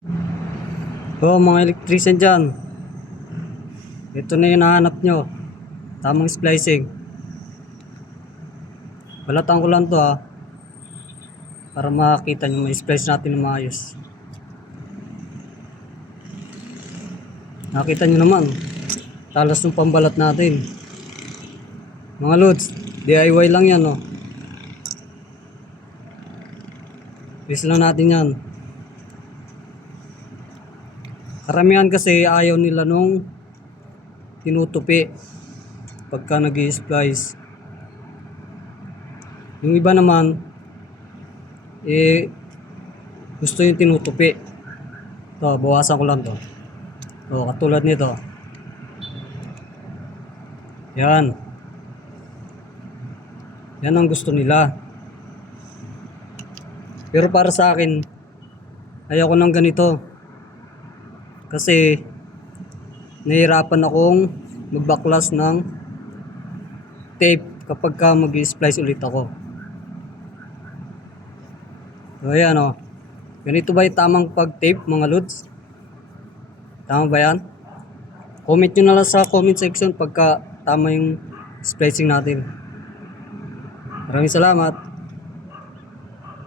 Mga electrician dyan, ito na yung nahanap nyo, tamang splicing. Balatan ko lang to para makita nyo, ma-splice natin ng maayos. Nakita nyo naman, talas ng pambalat natin. Mga lods, DIY lang yan Please lang natin yan. Karamihan kasi ayaw nila nung tinutupi pagka nag-i-splice. Yung iba naman gusto yung tinutupi. Ito, bawasan ko lang to. Katulad nito. Yan ang gusto nila. Pero para sa akin, ayoko ng ganito. Kasi nahihirapan akong magbaklas ng tape kapag ka mag-i-splice ulit ako. So ayan ganito ba yung tamang pag-tape mga lods? Tama ba yan? Comment nyo na lang sa comment section pagka tama yung splicing natin. Maraming salamat.